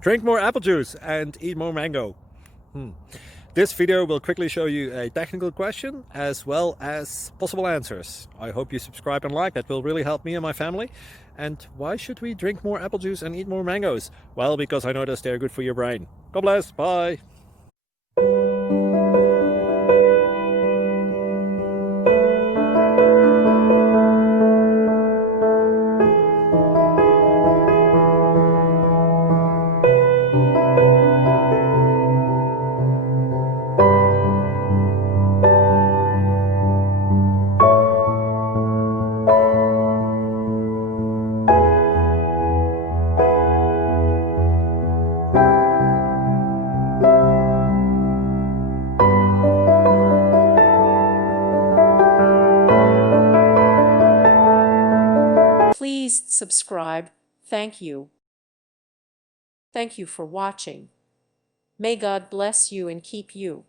Drink more apple juice and eat more mango. This video will quickly show you a technical question as well as possible answers. I hope you subscribe and like, that will really help me and my family. And why should we drink more apple juice and eat more mangoes? Well, because I noticed they're good for your brain. God bless, bye. Please subscribe. Thank you. Thank you for watching. May God bless you and keep you.